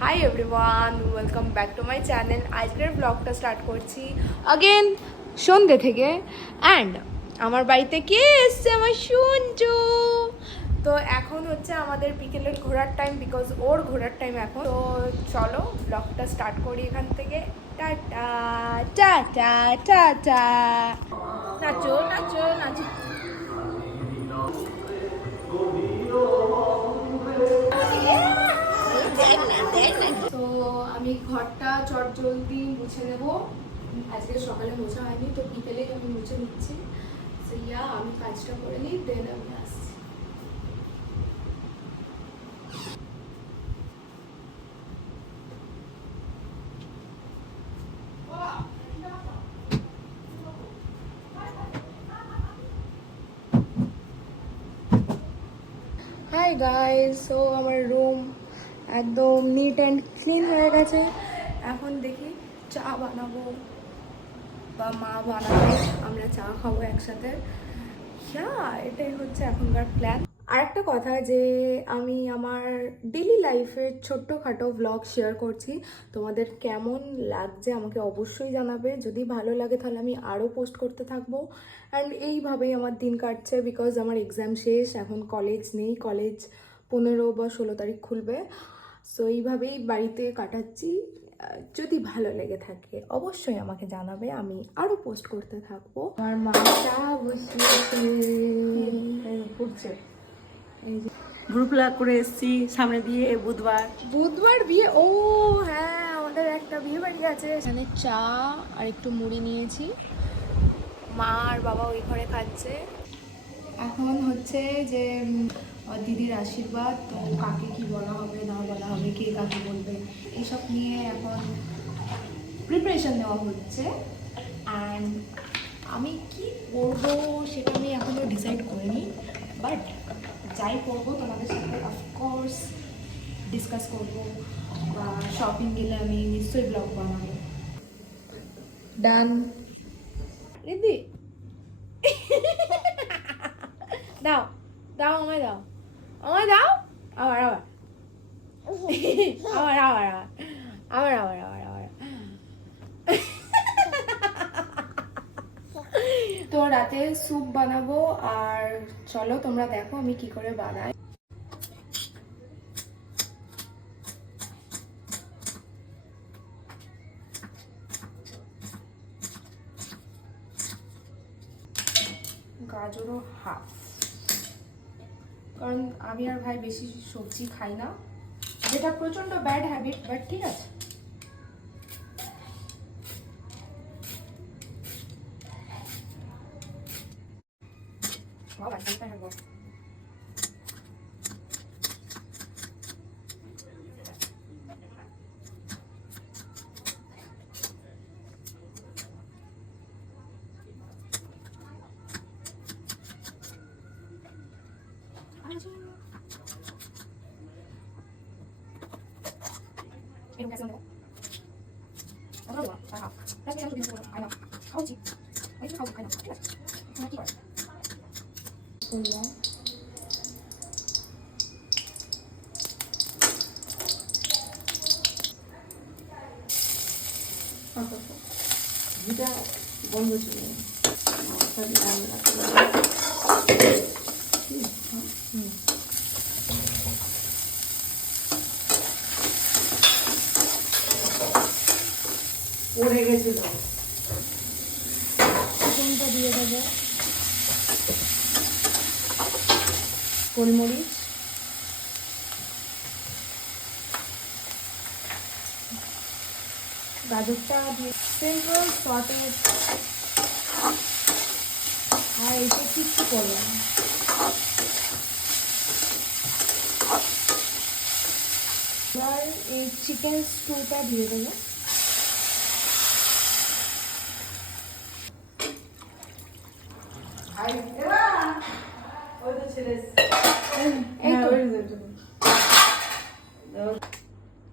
Hi everyone, welcome back to my channel. আজকের ব্লগটা start করছি আগেন সন্ধ্যে থেকে। অ্যান্ড আমার বাড়িতে কে এসছে? আমার সঞ্জু। তো এখন হচ্ছে আমাদের বিকেলের ঘোরার টাইম, বিকজ ওর ঘোরার টাইম এখন। তো চলো ব্লগটা স্টার্ট করি এখান থেকে। টাটা টাটা টাটা। নাচো নাচো নাচো। তো আমি ঘরটা চটজলদি মুছে নেব। আজকে সকালে মোছা হয়নি, তো বিকেলেই আমি মুছে নিচ্ছি। সেইয়া আমি কাজটা করে নিই, দেন আমি আসছি। হাই গাইস, সো আমার রুম একদম নিট অ্যান্ড ক্লিন হয়ে গেছে। এখন দেখি চা বানাবো বা মা বানাবে, আমরা চা খাবো একসাথে। হ্যাঁ, এটাই হচ্ছে এখনকার প্ল্যান। আর একটা কথা, যে আমি আমার ডেলি লাইফের ছোট্টখাটো ব্লগ শেয়ার করছি। তোমাদের কেমন লাগছে আমাকে অবশ্যই জানাবে। যদি ভালো লাগে তাহলে আমি আরও পোস্ট করতে থাকবো। অ্যান্ড এইভাবেই আমার দিন কাটছে, বিকজ আমার এক্সাম শেষ, এখন কলেজ নেই। কলেজ 15 বা 16 তারিখ খুলবে। সো এইভাবেই বাড়িতে কাটাচ্ছি। যদি ভালো লেগে থাকে অবশ্যই আমাকে জানাবে, আমি আরও পোস্ট করতে থাকবো। আমার মা চা বসিয়েছে, ফুটছে। গ্রুপ করে এসেছি সামনে দিয়ে বুধবার বিয়ে। ও হ্যাঁ, আমাদের একটা বিয়ে বাড়ি আছে, এখানে চা আর একটু মুড়ি নিয়েছি। মা আর বাবা ওই ঘরে খাচ্ছে। এখন হচ্ছে যে দিদির আশীর্বাদ, তো কাকে কি বলা হবে না বলা হবে, কে কাকে বলবে, এইসব নিয়ে এখন প্রিপারেশন নেওয়া হচ্ছে। অ্যান্ড আমি কি করবো সেটা আমি এখনও ডিসাইড করিনি, বাট যাই করবো তোমাদের সাথে অফকোর্স ডিসকাস করবো, বা শপিং গেলে আমি নিশ্চয়ই ব্লগ বানাবো। ডান রিদি। দাও দাও, আমায় দাও, আমায় দাও। আবার আবার আবার আবার আবার আবার আবার আবার। তো রাতে স্যুপ বানাবো, আর চলো তোমরা দেখো আমি কি করে বানাই। গাজরও হাফ, কারণ আমি আর ভাই বেশি সবজি খাই না, যেটা প্রচন্ড ব্যাড হ্যাবিট, বাট ঠিক আছে। যেটা বন্ধ ছিল পড়ে গেছিল। চিকেনটা দিয়ে দেবো, গোলমরিচ, গাজরটা দিয়ে সিম্পল সটেড, আর এসে কিচ্ছু করবো না। এবার এই চিকেন স্টুটা দিয়ে দেবো।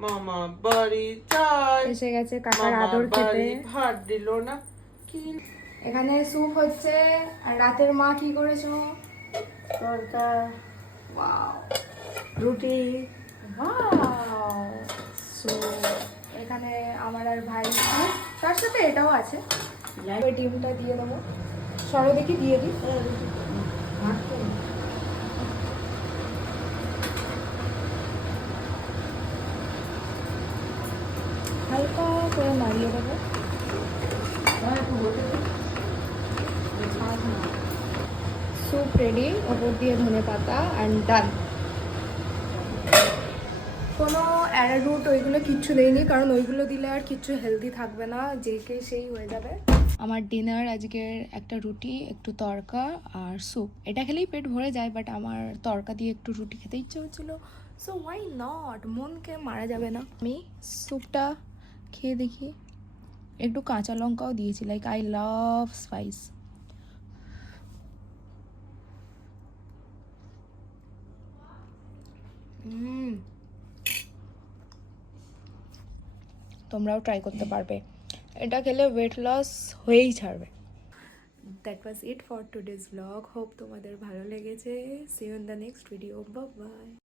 মামা বাড়ি যাই, এসে গেছে কাকার আদর খেতে। ভাত দিল না। এখানে স্যুপ হচ্ছে, আর রাতের মা কি করেছো? তরকা, ওয়াও, রুটি, ওয়াও, আমার আর ভাই, তার সাথে এটাও আছে। ওই ডিমটা দিয়ে দেবো, সরো দেখি দিয়ে দিই। হালকা করে নাড়িয়ে দেবো। স্যুপ রেডি, ওপর দিয়ে ধনে পাতা অ্যান্ড ডান। কোনো অ্যারারুট ওইগুলো কিচ্ছু দেয়নি, কারণ ওইগুলো দিলে আর কিচ্ছু হেলদি থাকবে না, যে কে সেই হয়ে যাবে। আমার ডিনার আজকের একটা রুটি, একটু তড়কা আর স্যুপ। এটা খেলেই পেট ভরে যায়, বাট আমার তড়কা দিয়ে একটু রুটি খেতে ইচ্ছে হচ্ছিলো, সো ওয়াই নট, মনকে মারা যাবে না। আমি স্যুপটা খেয়ে দেখি, একটু কাঁচা লঙ্কাও দিয়েছি, লাইক আই লাভ স্পাইস। তোমরাও ট্রাই করতে পারবে, এটা খেলে ওয়েট লস হয়েই ছাড়বে। That was it for today's blog. Hope তোমাদের ভালো লেগেছে। See you in the next video. Bye by.